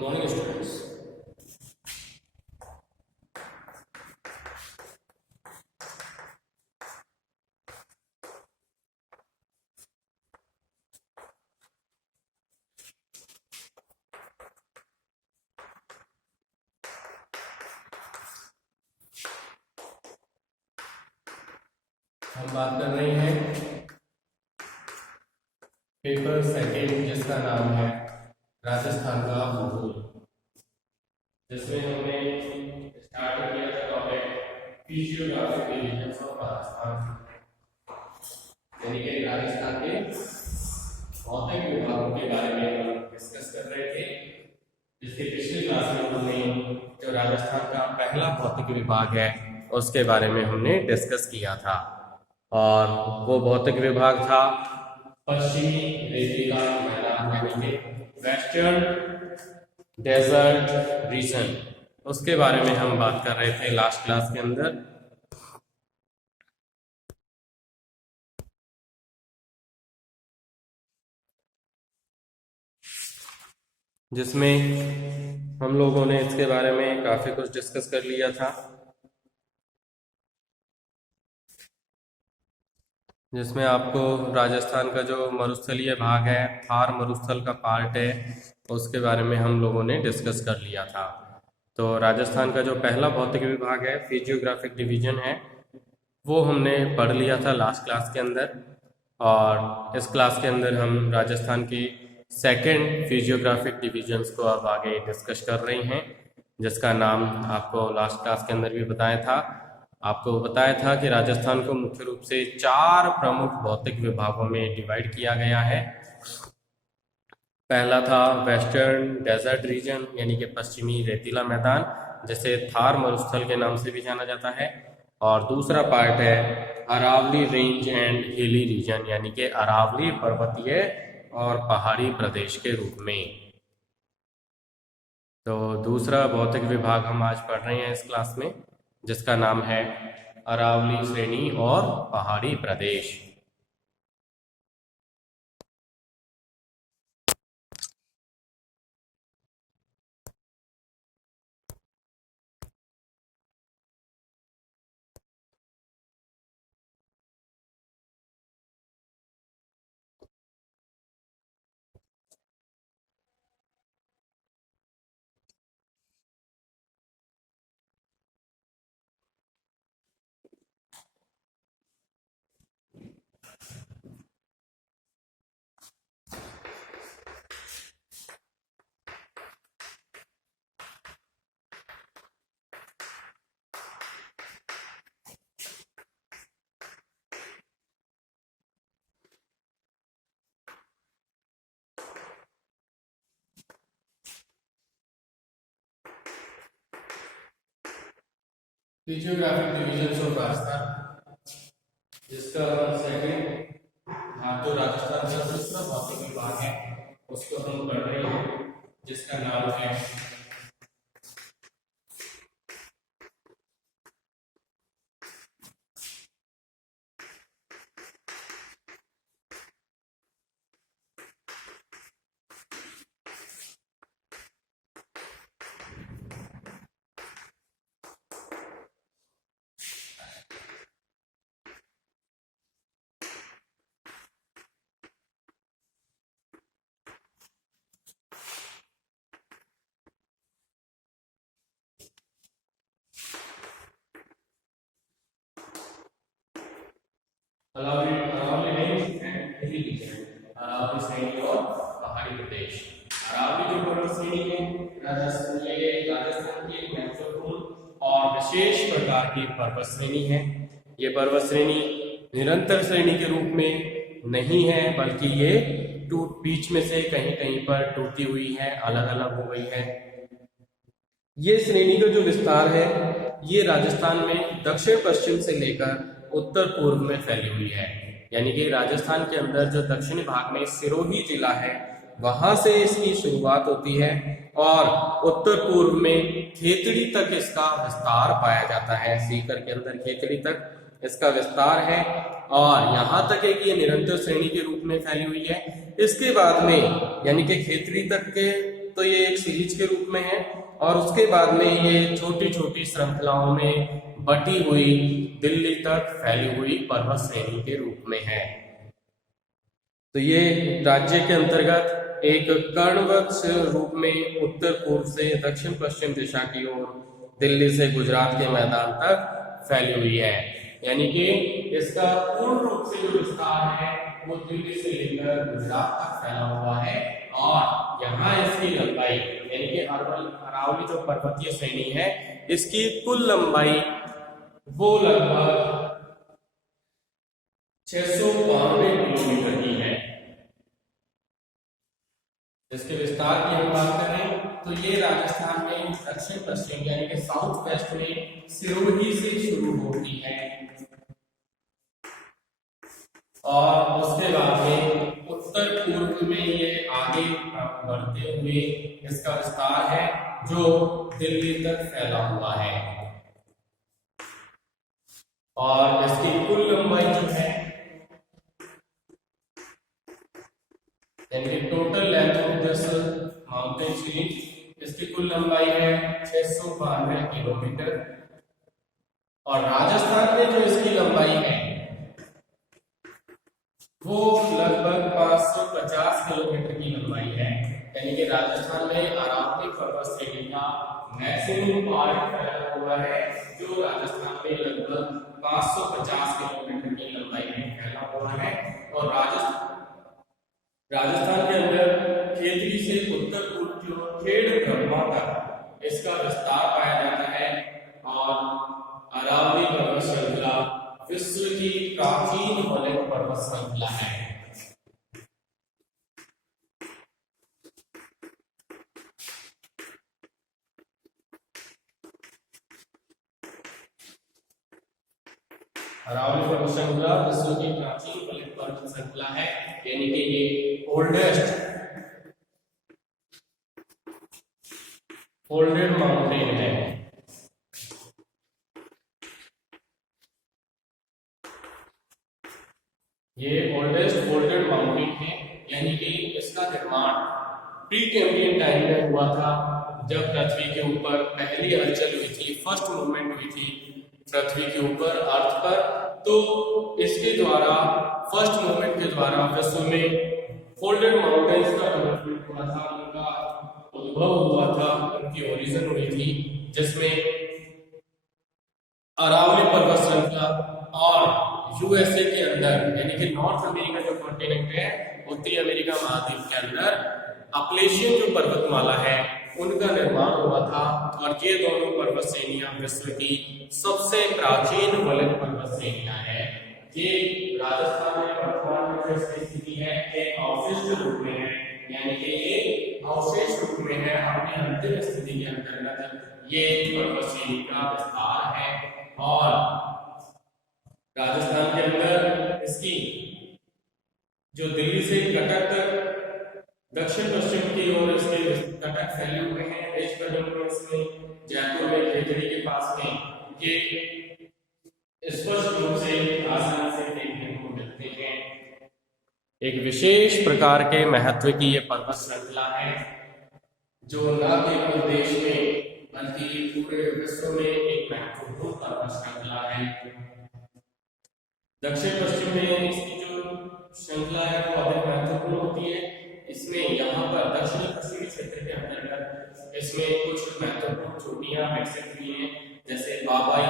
Good morning students. हम बात कर रहे हैं पेपर सेकेंड, जिसका नाम है राजस्थान का भूगोल, जिसमें हमने स्टार्ट किया था topic physiographic division of Rajasthan, यानी कि राजस्थान के भौतिक विभागों के बारे में हम डिस्कस कर रहे थे। जिसके पिछली क्लास में हमने जो राजस्थान का पहला भौतिक विभाग है उसके बारे में हमने डिस्कस किया था, और वो भौतिक विभाग था पश्चिमी रेतीला मैदान, यानी कि वेस्टर्न डेजर्ट रीजन। उसके बारे में हम बात कर रहे थे लास्ट क्लास के अंदर। जिसमें हम लोगों ने इसके बारे में काफी कुछ डिस्कस कर लिया था, जिसमें आपको राजस्थान का जो मरुस्थलीय भाग है, थार मरुस्थल का पार्ट है, उसके बारे में हम लोगों ने डिस्कस कर लिया था। तो राजस्थान का जो पहला भौतिक विभाग है, फिजियोग्राफिक डिवीजन है, वो हमने पढ़ लिया था लास्ट क्लास के अंदर। और इस क्लास के अंदर हम राजस्थान की सेकंड फिजियोग्राफिक डिवीजन्स को अब आगे डिस्कस कर रहे हैं, जिसका नाम आपको लास्ट क्लास के अंदर भी बताया था। आपको बताया था कि राजस्थान को मुख्य रूप से 4 प्रमुख भौतिक विभागों में डिवाइड किया गया है। पहला था वेस्टर्न डेजर्ट रीजन, यानी कि पश्चिमी रेतीला मैदान, जिसे थार मरुस्थल के नाम से भी जाना जाता है। और दूसरा पार्ट है Aravalli range and hilly region, यानी कि अरावली पर्वतीय और पहाड़ी प्रदेश के रूप में। तो दूसरा भौतिक विभाग हम आज पढ़ रहे हैं इस क्लास में, जिसका नाम है अरावली श्रेणी और पहाड़ी प्रदेश। फिजियोग्राफिक डिवीजन ऑफ राजस्थान, जिसका सेकंड भाग जो राजस्थान का दूसरा भौतिक विभाग है उसको हम पढ़ रहे हैं, जिसका नाम है Aravalli range and hilly region, Aravalli श्रेणी और पहाड़ी प्रदेश। अरावली जो पर्वत श्रेणी है राजस्थान की एक महत्वपूर्ण और विशेष प्रकार की पर्वत श्रेणी है। ये पर्वत श्रेणी निरंतर श्रेणी के रूप में नहीं है, बल्कि ये बीच में से कहीं कहीं पर टूटी हुई है, अलग अलग हो गई है। ये श्रेणी का जो विस्तार है ये राजस्थान में दक्षिण पश्चिम से लेकर उत्तर पूर्व में फैली हुई है, यानी कि राजस्थान के अंदर जो दक्षिणी भाग में सिरोही जिला है वहां से इसकी शुरुआत होती है, और उत्तर पूर्व में खेतड़ी तक इसका विस्तार पाया जाता है। सीकर के अंदर खेतड़ी तक इसका विस्तार है, और यहाँ तक है कि ये निरंतर श्रेणी के रूप में फैली हुई है। इसके बाद में यानी कि खेतड़ी तक के तो ये एक सीरीज के रूप में है, और उसके बाद में ये छोटी छोटी श्रृंखलाओं में बटी हुई दिल्ली तक फैली हुई पर्वत श्रेणी के रूप में है। तो ये राज्य के अंतर्गत एक कर्णवृत्त रूप में उत्तर पूर्व से दक्षिण पश्चिम दिशा की ओर दिल्ली से गुजरात के मैदान तक फैली हुई है। यानी कि इसका पूर्ण रूप से जो विस्तार है वो दिल्ली से लेकर गुजरात तक फैला हुआ है, और यहाँ इसकी लंबाई यानी कि अरावली जो पर्वतीय श्रेणी है इसकी कुल लंबाई वो लगभग 692 किलोमीटर की है। इसके विस्तार की हम बात करें तो ये राजस्थान में दक्षिण पश्चिम यानी कि साउथ वेस्ट में सिरोही से शुरू होती है, और उसके बाद में उत्तर पूर्व में ये आगे बढ़ते हुए इसका विस्तार है जो दिल्ली तक फैला हुआ है, और इसकी कुल लंबाई जो है यानी total length of this mountain series, इसकी कुल लंबाई है 692 किलोमीटर, और राजस्थान में जो इसकी लंबाई है वो लगभग 550 किलोमीटर की लंबाई है। यानी कि राजस्थान में अरावली पर्वत श्रेणी का मैक्सिमम पार्ट फैला हुआ है जो राजस्थान में लगभग 550 किलोमीटर की लंबाई में फैला हुआ है, और राजस्थान के अंदर खेतरी से उत्तर पूर्व की ओर खेड़ ब्रह्मा तक इसका विस्तार पाया जाता है, और अरावली पर्वत श्रृंखला विश्व की प्राचीन वलय पर्वत श्रृंखला है। अरावली पर्वत श्रृंखला विश्व की प्राचीन वलय पर्वत श्रृंखला है, यानी कि ये ओल्डेस्ट माउंटेन है। ये ओल्डेस्ट फोल्डेड माउंटेन है, यानी कि इसका निर्माण प्री कैम्ब्रियन टाइम में हुआ था, जब पृथ्वी के ऊपर पहली हलचल हुई थी, फर्स्ट मूवमेंट हुई थी पृथ्वी के ऊपर अर्थ पर। तो इसके द्वारा फर्स्ट मूवमेंट के द्वारा विश्व में फोल्डेड माउंटेन्स का डेवलपमेंट हुआ था, उनका उद्भव हुआ था, उनकी ओरिजिन हुई थी, जिसमें अरावली पर्वत श्रृंखला और यूएसए के अंदर यानी कि नॉर्थ अमेरिका जो कॉन्टिनेंट है, उत्तरी अमेरिका महाद्वीप के अंदर अपलेशियन जो पर्वतमाला है उनका निर्माण हुआ था, और ये दोनों पर्वत श्रेणियां विश्व की सबसे प्राचीन वलय पर्वत श्रेणियां हैं। ये राजस्थान में वर्तमान में जो स्थिति है एक अवशिष्ट रूप में है, यानी कि ये अवशेष रूप में है, अपनी अंतिम स्थिति के अंतर्गत ये पर्वत श्रेणी का विस्तार है। और राजस्थान के अंदर इसकी जो दिल्ली से कटक तक दक्षिण पश्चिम की ओर इसके कटक फैले हुए हैं, रेंज बने हुए इसमें, जयपुर में खेतड़ी के पास में, ये स्पष्ट रूप से आसानी से देखने को मिलते हैं। एक विशेष प्रकार के महत्व की ये पर्वत श्रृंखला है जो न केवल देश में बल्कि पूरे विश्व में एक महत्वपूर्ण पर्वत श्रृंखला है। दक्षिण पश्चिम में इसकी जो श्रृंखला है वो अधिक महत्वपूर्ण होती है। इसमें यहाँ पर दक्षिण पश्चिमी क्षेत्र के अंतर्गत इसमें कुछ महत्वपूर्ण चोटियां विकसित हुई हैं, जैसे बाबाई,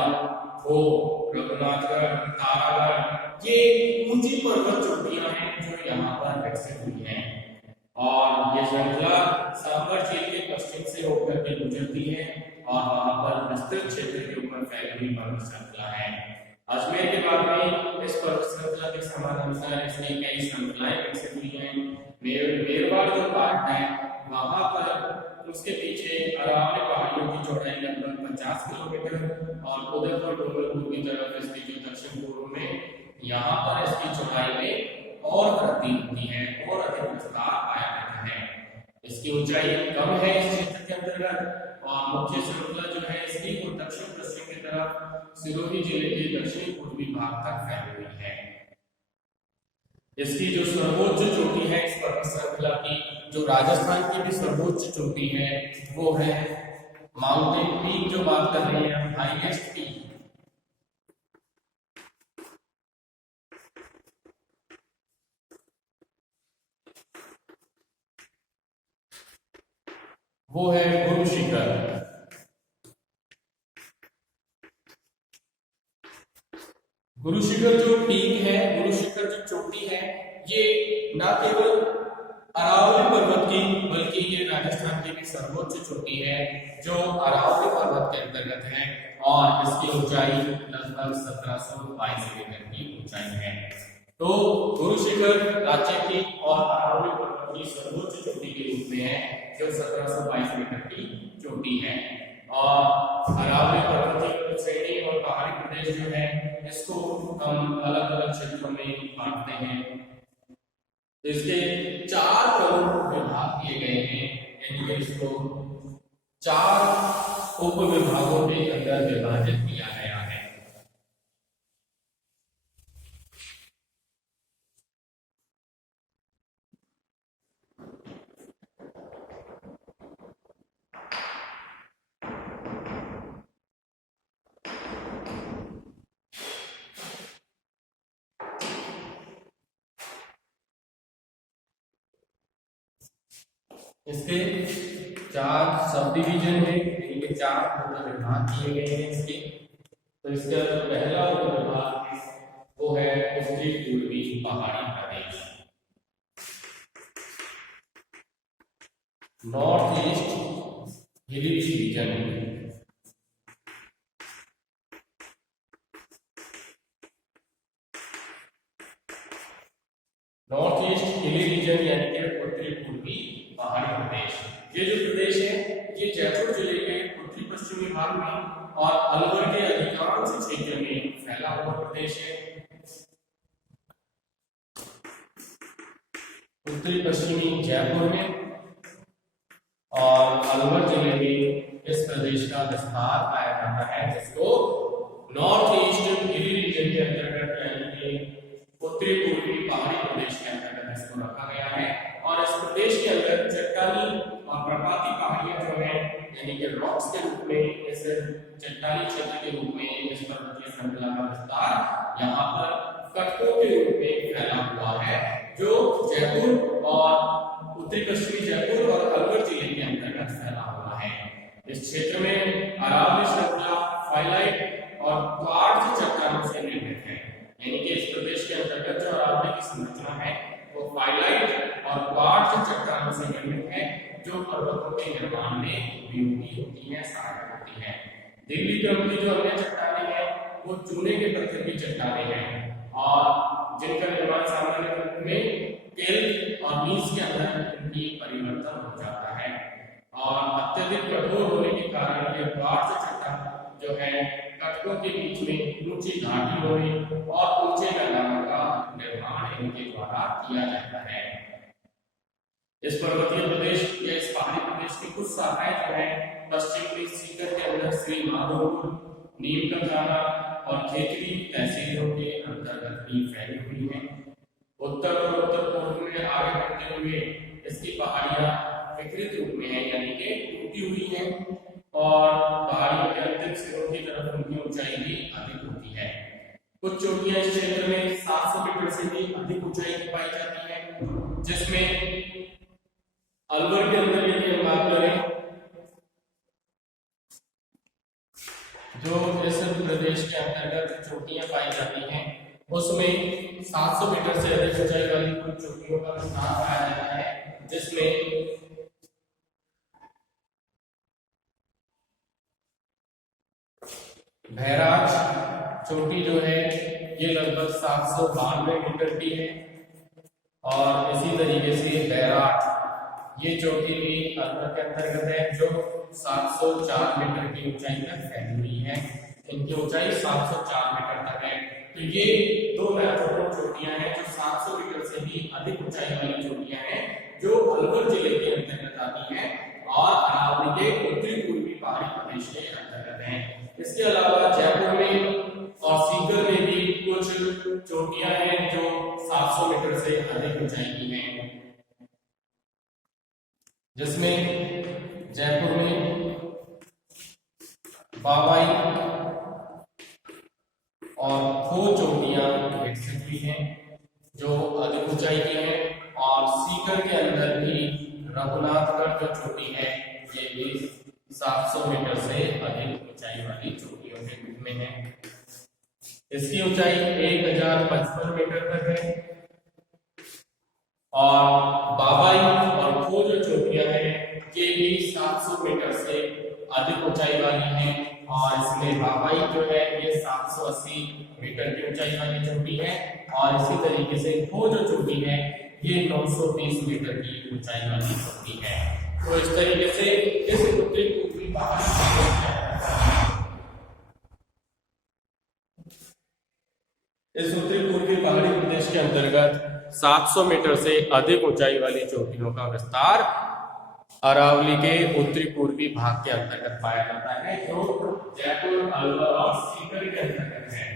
हो, रघुनाथगढ़, तारागढ़, ये ऊंची पर्वत चोटियां हैं जो यहाँ पर विकसित हुई हैं। और ये श्रृंखला सांबर झील के पश्चिम से होकर के गुजरती है और वहां पर विस्तृत क्षेत्र के ऊपर फैली हुई पर्वत श्रृंखला है। अजमेर के बाद में इस पर्वत श्रृंखला के समानांतर इसमें कई श्रृंखलाएं विकसित हुई हैं। मेरवाड़ जो पार्ट है वहां पर उसके पीछे अरावली पहाड़ियों की चौड़ाई लगभग 50 किलोमीटर और उदयपुर डूंगरपुर की तरफ इसकी जो दक्षिण पूर्व में यहाँ पर इसकी चौड़ाई में और वृद्धि होती है और अधिक विस्तार पाया जाता है। इसकी ऊंचाई कम है इस क्षेत्र के अंतर्गत और मुख्य श्रृंखला जो है इसकी वो दक्षिण पश्चिम की तरफ सिरोही जिले के दक्षिण पूर्वी भाग तक फैली हुई है। इसकी जो सर्वोच्च चोटी है इस पर्वत श्रृंखला की, जो राजस्थान की भी सर्वोच्च चोटी है, वो है माउंटेन पीक। जो बात कर रहे हैं हाईएस्ट पीक, वो है गुरु शिखर। गुरु शिखर जो पीक है, गुरु शिखर जो चोटी है, ये न केवल अरावली पर्वत की बल्कि ये राजस्थान की भी सर्वोच्च चोटी है जो अरावली पर्वत के अंतर्गत है और इसकी ऊंचाई लगभग 1722 मीटर की ऊंचाई है। तो गुरु शिखर राज्य की और अरावली पर्वत की सर्वोच्च चोटी के रूप में है जो 1722 मीटर की चोटी है। और अरावली पर्वतीय श्रेणी और पहाड़ी प्रदेश जो है इसको हम अलग अलग क्षेत्रों में बांटते हैं। इसके 4 प्रमुख विभाग किए गए हैं, यानी कि इसको 4 उप विभागों के अंदर विभाजित किया गया है। इसके 4 सब डिवीजन है, इनके 4 उप विभाग किए गए हैं इसके। तो इसका जो पहला उप विभाग है वो है उत्तरी पूर्वी पहाड़ी प्रदेश, north east hilly region. North east hilly region यानी कि उत्तरी पूर्वी पहाड़ी प्रदेश। ये जो प्रदेश है ये जयपुर जिले के उत्तरी पश्चिमी भाग में और अलवर के अधिकांश क्षेत्र में फैला हुआ प्रदेश है। उत्तरी पश्चिमी जयपुर में और अलवर जिले में इस प्रदेश का विस्तार पाया जाता है, जिसको नॉर्थ ईस्ट हिली रीजन के अंतर्गत यानी कि उत्तरी पूर्वी पहाड़ी प्रदेश के अंतर्गत इसको रखा गया है। और इस प्रदेश के अंदर चट्टानी और पर्वतीय पहाड़ियां जो है यानी कि रॉक्स के रूप में, इस चट्टानी क्षेत्र के रूप में इस पर्वतीय श्रृंखला का विस्तार यहाँ पर कटकों के रूप में फैला हुआ है, जो जयपुर और उत्तरी पश्चिमी जयपुर और अलवर जिले के अंतर्गत फैला हुआ है। इस क्षेत्र में अरावली श्रृंखला फाइलाइट और क्वार्ट्ज चट्टानों से निर्मित है, यानी कि इस प्रदेश के अंतर्गत जो अरावली की संरचना है वो फाइलाइट और क्वार्ट्ज चट्टानों से निर्मित है, जो पर्वतों के निर्माण में उपयोगी होती है, सहायक होती है। दिल्ली क्रम की जो अन्य चट्टानें हैं वो चूने के पत्थर की चट्टानें हैं और जिनका निर्माण सामान्य रूप में केल्ट और नीस के अंदर इनकी परिवर्तन हो जाता है और अत्यधिक कठोर होने के कारण ये क्वार्ट्ज चट्टान जो है कटकों के बीच में ऊंची घाटियों में और ऊंचे मैदानों का निर्माण इनके द्वारा किया जाता है। इस पर्वतीय प्रदेश या इस पहाड़ी प्रदेश की कुछ शाखाएं जो है पश्चिम में सीकर के अंदर श्री माधोपुर, नीम का थाना और खेतरी तहसीलों के अंतर्गत भी फैली हुई है। उत्तर और उत्तर पूर्व में आगे बढ़ते हुए इसकी पहाड़ियां विकृत रूप में है, यानी कि टूटी हुई है और पहाड़ियों के अंतिम सिरों की तरफ उनकी ऊंचाई भी अधिक होती है। कुछ चोटियां इस क्षेत्र में 700 मीटर से भी अधिक ऊंचाई की पाई जाती है, जिसमें अलवर के अंदर यदि हम बात करें जो इस प्रदेश के अंतर्गत चोटियां पाई जाती हैं उसमें 700 मीटर से अधिक ऊंचाई वाली कुछ चोटियों का स्थान पाया जाता है, जिसमें भैराज चोटी जो है ये लगभग 792 मीटर की है और इसी तरीके से बैराट ये चोटी भी अलवर के अंतर्गत है जो 704 मीटर की ऊंचाई तक फैली हुई है। इनकी ऊंचाई 704 मीटर तक है। तो ये दो महत्वपूर्ण चोटियां हैं जो 700 मीटर से भी अधिक ऊंचाई वाली चोटियां हैं जो अलवर जिले के अंतर्गत आती हैं और अरावली के उत्तरी पूर्वी पहाड़ी प्रदेश के अंतर्गत हैं। इसके अलावा जयपुर में और सीकर में भी कुछ चोटियां हैं जो 700 मीटर से अधिक ऊंचाई की हैं, जिसमें जयपुर में बावाई और खो चोटियां विकसित हुई हैं जो अधिक ऊंचाई की हैं, और सीकर के अंदर भी रघुनाथगढ़ जो चोटी है ये भी 700 मीटर से अधिक ऊंचाई वाली चोटियों के रूप में है। इसकी ऊंचाई 1055 मीटर तक है, और बावाई और खो जो चोटियां हैं ये भी 700 मीटर से अधिक ऊंचाई वाली हैं, और इसमें बावाई जो है ये 780 मीटर की ऊंचाई वाली चोटी है, और इसी तरीके से खो जो चोटी है ये 930 मीटर की ऊंचाई वाली चोटी है। तो इस तरीके से इस उत्तरी पूर्वी पहाड़ी प्रदेश के अंतर्गत 700 मीटर से अधिक ऊंचाई वाली चोटियों का विस्तार अरावली के उत्तरी पूर्वी भाग के अंतर्गत पाया जाता है, जो जयपुर, अलवर और सीकर के अंतर्गत है।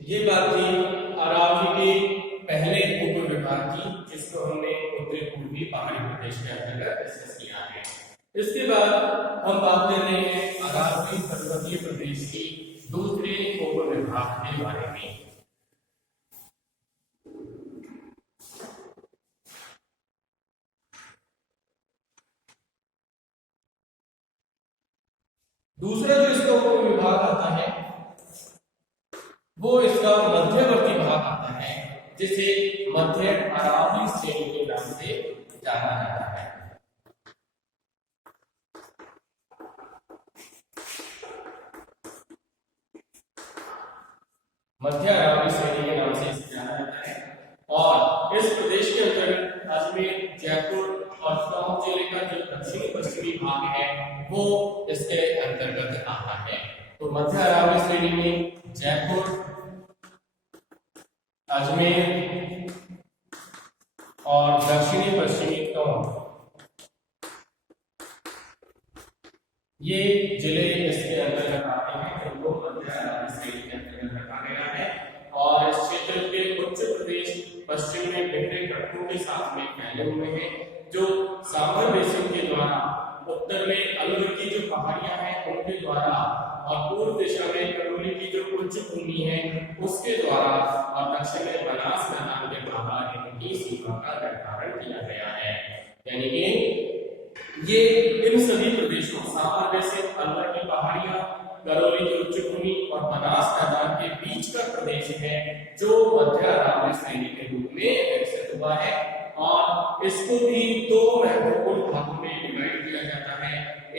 ये बात थी अरावली के पहले उप विभाग की, जिसको हमने उत्तरी पूर्वी पहाड़ी प्रदेश के अंतर्गत डिस्कस किया है। इसके बाद हम बात कर रहे हैं अरावली पर्वतीय प्रदेश की दूसरे उप विभाग के बारे में। दूसरा जो इसका उप विभाग आता है वो इसका मध्यवर्ती भाग आता है, जिसे मध्य अरावली श्रेणी के नाम से जाना जाता है। मध्य अरावली श्रेणी के नाम से इसे जाना जाता है, और इस प्रदेश के अंतर्गत अजमेर, जयपुर और टोंक जिले का जो दक्षिणी पश्चिमी भाग है वो इसके अंतर्गत आता है। तो मध्य अरावली श्रेणी में जयपुर, अजमेर और दक्षिणी पश्चिमी टोंक ये जिले इसके अंतर्गत आते हैं, जिनको मध्य अरावली श्रेणी के अंतर्गत रखा गया है। और इस क्षेत्र के उच्च प्रदेश पश्चिम में गहरे तटों के साथ में फैले हुए हैं, जो सांभर बेसिन के द्वारा उत्तर में अलवर की जो पहाड़ियां हैं उनके द्वारा, और पूर्व दिशा में करौली की जो उच्च भूमि है उसके द्वारा, और दक्षिण में बनास मैदान के बाहर इनकी सीमा का निर्धारण किया गया है। यानी कि ये इन सभी प्रदेशों सांभर बेसिन, अलवर की पहाड़ियां, करौली की उच्च भूमि और बनास मैदान के बीच का प्रदेश है, जो मध्य अरावली श्रेणी के रूप में विकसित हुआ है। और इसको भी दो महत्वपूर्ण भागों में डिवाइड किया जाता है।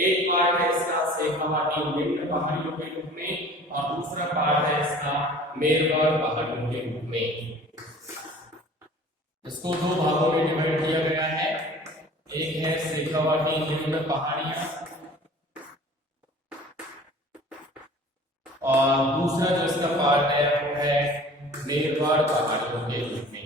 एक पार्ट है इसका शेखावाटी निम्न पहाड़ियों के रूप में, और दूसरा पार्ट है इसका मेरवाड़ पहाड़ियों के रूप में। इसको दो भागों में डिवाइड किया गया है। एक है शेखावाटी निम्न पहाड़ियां, और दूसरा जो इसका पार्ट है वो है मेरवाड़ पहाड़ियों के रूप में।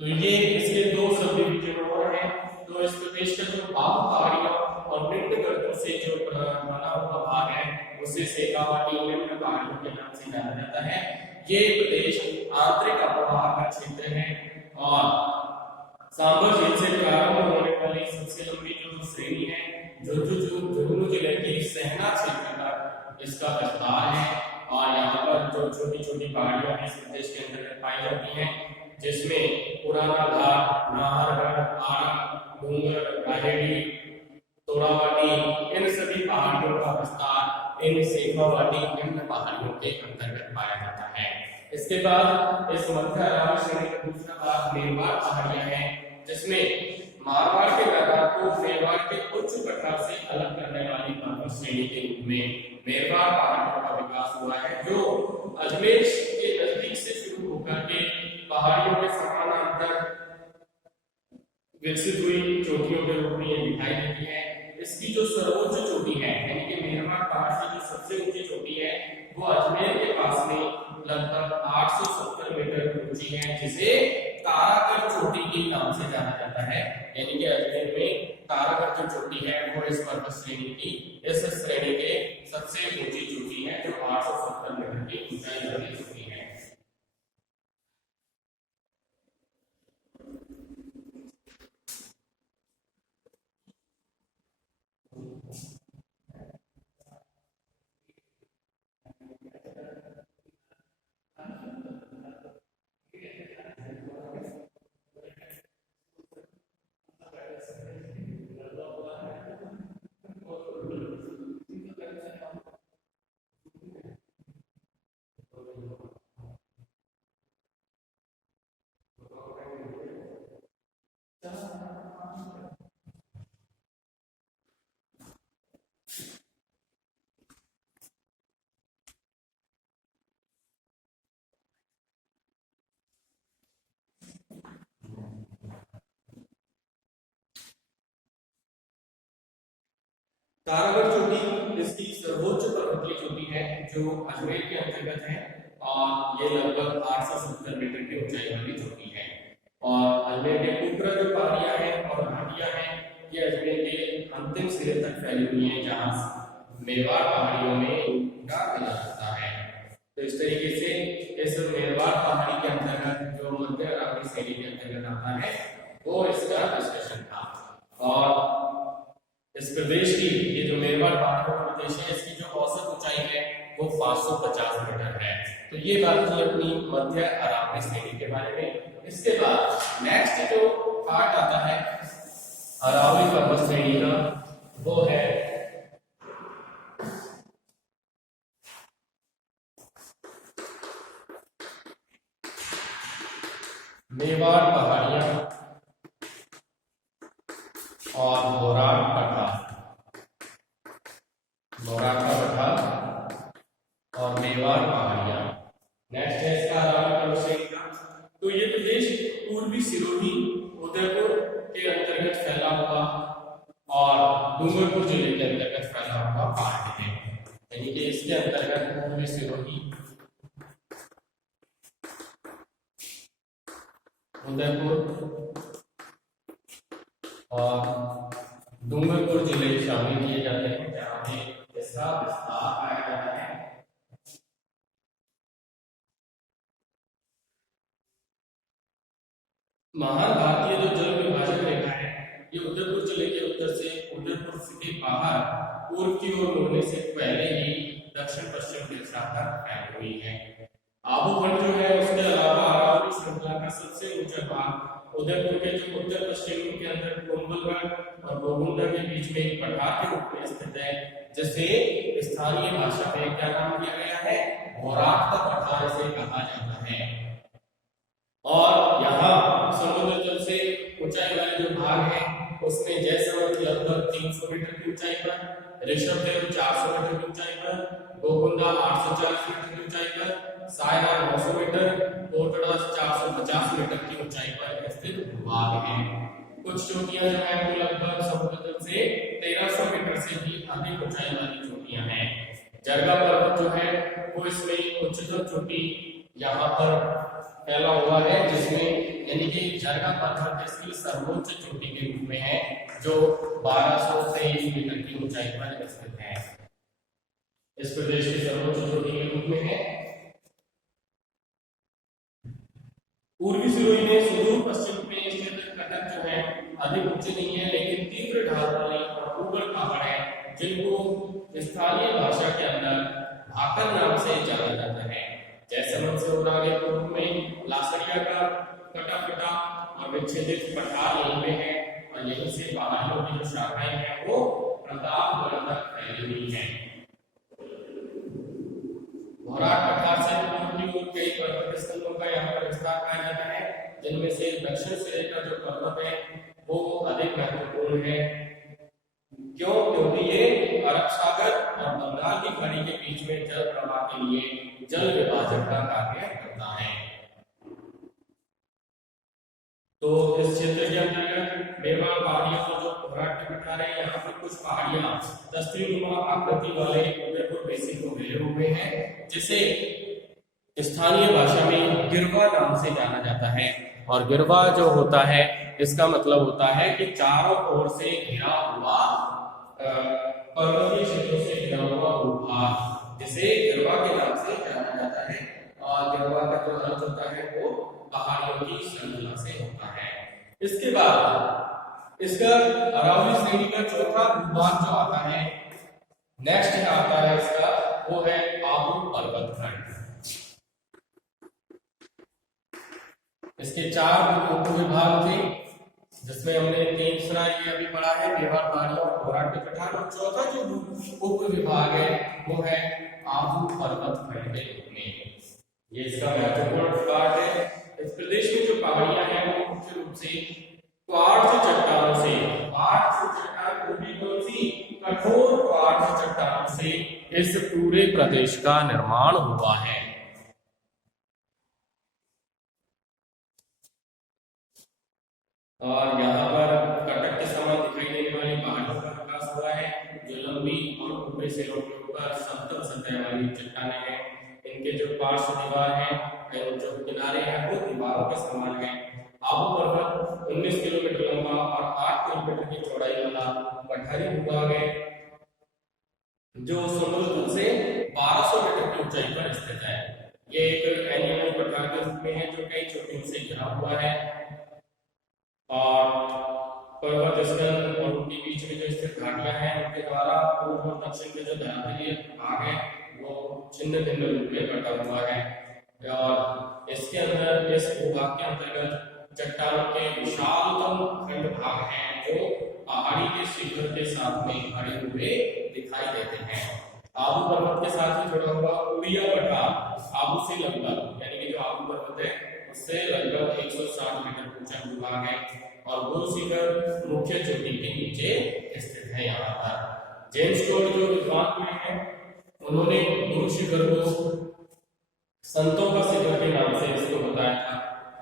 तो ये इसके दो सब डिवीजन और हैं। तो इस प्रदेश का जो भाग पहाड़ियां और निम्न गर्तों से जो बना हुआ भाग है उसे शेखावाटी निम्न पहाड़ियों के नाम से जाना जाता है। ये प्रदेश आंतरिक अपवाह का क्षेत्र है, और सांभर झील से प्रारंभ होने वाली सबसे लंबी जो श्रेणी है झुंझुनू जिले की सहना क्षेत्र तक इसका विस्तार है। और यहाँ पर जो छोटी छोटी पहाड़ियां इस प्रदेश के अंतर्गत पाई जाती हैं, जिसमें पुराना घाट, नाहरगढ़, आरा, डूंगर, राहेड़ी, तोड़ावाटी, इन सभी पहाड़ियों का विस्तार इन शेखावाटी निम्न पहाड़ियों के अंतर्गत पाया जाता है। इसके बाद इस मध्य अरावली श्रेणी का दूसरा भाग मेवाड़ पहाड़ियां हैं, जिसमें मारवाड़ के मैदान को मेवाड़ के उच्च पठार से अलग करने वाली पर्वत श्रेणी के रूप में मेवाड़ पहाड़ियों का विकास हुआ है, जो अजमेर के नजदीक से शुरू होकर के पहाड़ियों के समानांतर विकसित हुई चोटियों के रूप में ये दिखाई देती है। इसकी जो सर्वोच्च चोटी है, यानी कि मेवाड़ पहाड़ की जो सबसे ऊंची चोटी है, वो अजमेर के पास में लगभग 870 मीटर ऊंची है, जिसे तारागढ़ चोटी के नाम से जाना जाता है। यानी कि अजमेर में तारागढ़ जो चोटी है वो इस पर्वत श्रेणी की इस श्रेणी के सबसे ऊंची चोटी है, जो 870 मीटर की ऊंचाई वाली चोटी है। तारागढ़ चोटी इसकी सर्वोच्च पर्वतीय चोटी है, जो अजमेर के अंतर्गत है, और ये लगभग 870 मीटर की ऊंचाई वाली चोटी है। और अजमेर के ऊपर जो पहाड़ियां हैं और घाटियां हैं, ये अजमेर के अंतिम सिरे तक फैली हुई हैं, जहां मेवाड़ पहाड़ियों में इनका मिला जाता है। तो इस तरीके से इस मेवाड़ पहाड़ी के अंतर्गत जो मध्य अरावली श्रेणी के अंतर्गत आता है, वो इसका डिस्कशन था। और इस प्रदेश की ये जो मेवाड़ पहाड़ों का प्रदेश है, इसकी जो औसत ऊंचाई है वो 550 मीटर है। तो ये बात थी अपनी मध्य अरावली श्रेणी के बारे में। इसके बाद नेक्स्ट जो पार्ट आता है अरावली पर्वत श्रेणी का, वो है मेवाड़ पहाड़ियां और बोरान पठार, बोरान का पठार और मेवाड़ पहाड़ियां। नेक्स्ट है इसका अरावली पर्वत श्रेणी का। तो ये प्रदेश पूर्वी सिरोही उदयपुर के अंतर्गत फैला हुआ और डूंगरपुर जिले के अंतर्गत फैला हुआ पहाड़ है, यानी कि इसके अंतर्गत पूर्वी सिरोही, उदयपुर और डूंगरपुर जिले शामिल किए जाते हैं, जहां पे इसका विस्तार पाया जाता है। महान भारतीय जो जल विभाजन रेखा है, ये उदयपुर जिले के उत्तर से उदयपुर के बाहर पूर्व की ओर मुड़ने से पहले ही दक्षिण पश्चिम दिशा तक फैली हुई है। आबूखंड जो है, उसके अलावा अरावली श्रृंखला का सबसे ऊंचा भाग उदयपुर के जो उत्तर पश्चिम के अंदर कुंभलगढ़ और गोगुंडा के बीच में एक पठार के रूप में स्थित है, जिसे स्थानीय भाषा में क्या नाम दिया गया है, बोराट का पठार से कहा जाता है। और यहाँ समुद्र तल से ऊंचाई वाले जो भाग है, उसमें जैसलमेर लगभग 300 मीटर की ऊंचाई पर, ऋषभदेव 400 मीटर की ऊंचाई पर, गोकुंडा 840 मीटर की ऊंचाई पर, सायरा 900 मीटर, कोटड़ा 450 मीटर की ऊंचाई पर स्थित भूभाग है। कुछ चोटियां जो है वो लगभग समुद्र तल से 1300 मीटर से भी अधिक ऊंचाई वाली चोटियां हैं। जरगा पर्वत जो है वो इसमें उच्चतम चोटी यहाँ पर फैला हुआ है, जिसमें यानी कि जरगा पर्वत इसकी सर्वोच्च चोटी के रूप में है, जो 1223 मीटर की ऊंचाई पर स्थित है। इस प्रदेश की सर्वोच्च चोटी के रूप में है। पूर्वी सिरोही में सुदूर पश्चिम में स्थित कटक अधिक ऊंचे नहीं है लेकिन तीव्र ढाल वाले और ऊबड़ खाबड़ है, जिनको स्थानीय भाषा के अंदर भाकर नाम से जाना जाता है। जैसलमेर से और आगे पूर्व में लासरिया का कटा और विच्छेदित पठार यहीं पे है, और यहीं से पहाड़ियों की जो शाखाएं हैं वो प्रतापगढ़ तक फैली हुई है। घोराट पठार से पूर्व की ओर कई पर्वत स्थलों का यहाँ पर विस्तार पाया जाता है, जिनमें से दक्षिण सिरे का जो पर्वत है वो अधिक महत्वपूर्ण है। क्यों? क्योंकि ये अरब सागर और बंगाल की खाड़ी के बीच में जल प्रवाह के लिए जल विभाजन का कार्य करता है। तो इस क्षेत्र के अंतर्गत मेवाड़ पहाड़ियों को जो घोराट के पठार है, यहाँ पर कुछ पहाड़ियां दस्तरीनुमा आकृति वाले उदयपुर बेसिन को घेरे हुए हैं, जिसे स्थानीय भाषा में गिरवा नाम से जाना जाता है। और गिरवा जो होता है इसका मतलब होता है कि चारों ओर से घिरा हुआ पर्वतीय क्षेत्रों से घिरा हुआ भूभाग, जिसे गिरवा के नाम से जाना जाता है। और गिरवा का जो अर्थ होता है वो पहाड़ियों की श्रृंखला से होता है। इसके बाद इसका अरावली श्रेणी का चौथा भूभाग जो आता है, नेक्स्ट आता है इसका, वो है आबू पर्वत खंड। इसके 4 उपविभाग थे, जिसमें हमने तीसरा ये अभी पढ़ा है मेवाड़ पहाड़ियों और घोराट के पठार, और चौथा जो उपविभाग है वो है आबू पर्वत खंड के रूप में। ये इसका महत्वपूर्ण पार्ट है। इस प्रदेश में जो पहाड़ियां हैं वो मुख्य रूप से क्वार्ट्ज चट्टानों से, क्वार्ट्ज चट्टान वो भी कौन सी, कठोर क्वार्ट्ज चट्टानों से इस पूरे प्रदेश का निर्माण हुआ है। और यहाँ पर कटक के समान दिखाई देने वाली पहाड़ियों का विकास हुआ है, जो लंबी और ऊपरी सिरों के ऊपर समतल सतह वाली चट्टानें हैं। इनके जो पार्श्व दीवार है, जो किनारे हैं वो दीवारों के समान है। आबू पर्वत 19 किलोमीटर लंबा और 8 किलोमीटर की चौड़ाई वाला पठारी भूभाग है, जो समुद्र तल से 1200 मीटर की ऊंचाई पर स्थित है। ये एक एनिमल पठार के रूप में है, जो कई चोटियों से घिरा हुआ है। और पर्वत स्कंद और उनके बीच में जो स्थित घाटियां हैं, उनके द्वारा पूर्व और दक्षिण के जो धरातलीय भाग है वो छिन्न भिन्न रूप में बटा हुआ है। और इसके अंदर, इस भूभाग के अंतर्गत चट्टानों के विशालतम खंड भाग हैं, जो पहाड़ी के शिखर के साथ में खड़े हुए दिखाई देते हैं। आबू पर्वत के साथ ही जुड़ा हुआ उड़िया पठार आबू से लगभग, यानी कि जो आबू पर्वत है उससे लगभग 160 मीटर ऊंचा भूभाग है, और गुरु शिखर मुख्य चोटी के नीचे स्थित है। यहाँ पर जेम्स टोड जो विद्वान हुए हैं, उन्होंने गुरु शिखर को संतों का शिखर के नाम से इसको बताया था।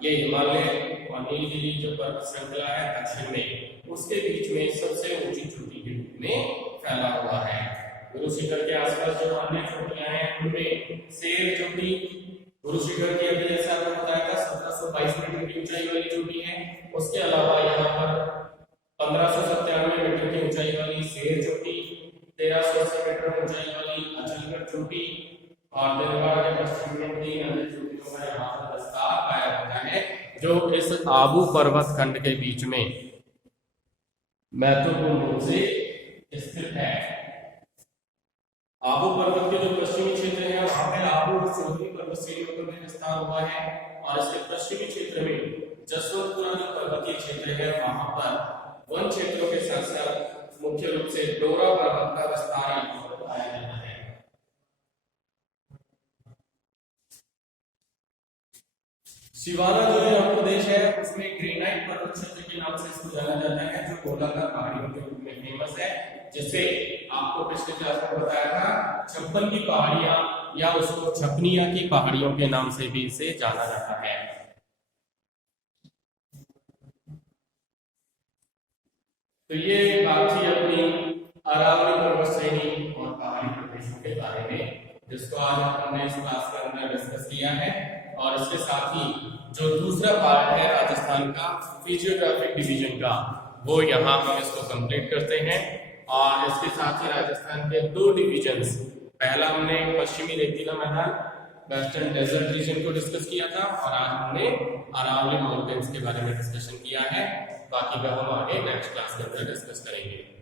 ये हिमालय और नीलगिरी जो पर्वत श्रृंखला है दक्षिण में, उसके बीच में सबसे ऊंची चोटी के रूप में फैला हुआ है। गुरु शिखर के आसपास जो अन्य चोटियां हैं, उनमें शेर चोटी गुरु शिखर की अभी जैसा आपने बताया था 1722 मीटर की ऊंचाई वाली चोटी है। उसके अलावा यहाँ पर 1597 मीटर की ऊंचाई वाली शेर चोटी, 1380 मीटर ऊंचाई वाली अचलगढ़ चोटी, और दिलवाड़ा के पश्चिम में 3 अन्य चोटियों का यहाँ पर विस्तार पाया जाता है, जो इस आबू पर्वत खंड के बीच में महत्वपूर्ण रूप से स्थित है। आबू पर्वत के जो पश्चिमी क्षेत्र है, वहां पे आबू और चौधरी पर्वत श्रेणियों का भी विस्तार हुआ है। और इसके पश्चिमी क्षेत्र में जसवंतपुरा जो पर्वतीय क्षेत्र है, वहां पर वन क्षेत्रों के साथ साथ मुख्य रूप से डोरा पर्वत का विस्तार यहाँ पर पाया जाता है। शिवाना जो यहाँ प्रदेश है, उसमें ग्रेनाइट पर्वत क्षेत्र के नाम से इसको जाना जाता है, जो गोलाकार पहाड़ियों के रूप में फेमस है, जिसे आपको पिछले क्लास में बताया था छप्पन की पहाड़ियां, या उसको छपनिया की पहाड़ियों के नाम से भी इसे जाना जाता है। तो ये बात थी अपनी अरावली पर्वत श्रेणी और पहाड़ी प्रदेशों के बारे में, जिसको आज हमने इस क्लास के अंदर डिस्कस किया है। और इसके साथ ही जो दूसरा पार्ट है राजस्थान का फिजियोग्राफिक डिवीजन का, वो यहाँ हम इसको कंप्लीट करते हैं। और इसके साथ ही राजस्थान के 2 डिवीजन्स, पहला हमने पश्चिमी रेतीला मैदान वेस्टर्न डेजर्ट रीजन को डिस्कस किया था, और आज हमने अरावली माउंटेन्स के बारे में डिस्कशन किया है। बाकी का हम आगे नेक्स्ट क्लास के अंदर डिस्कस करेंगे।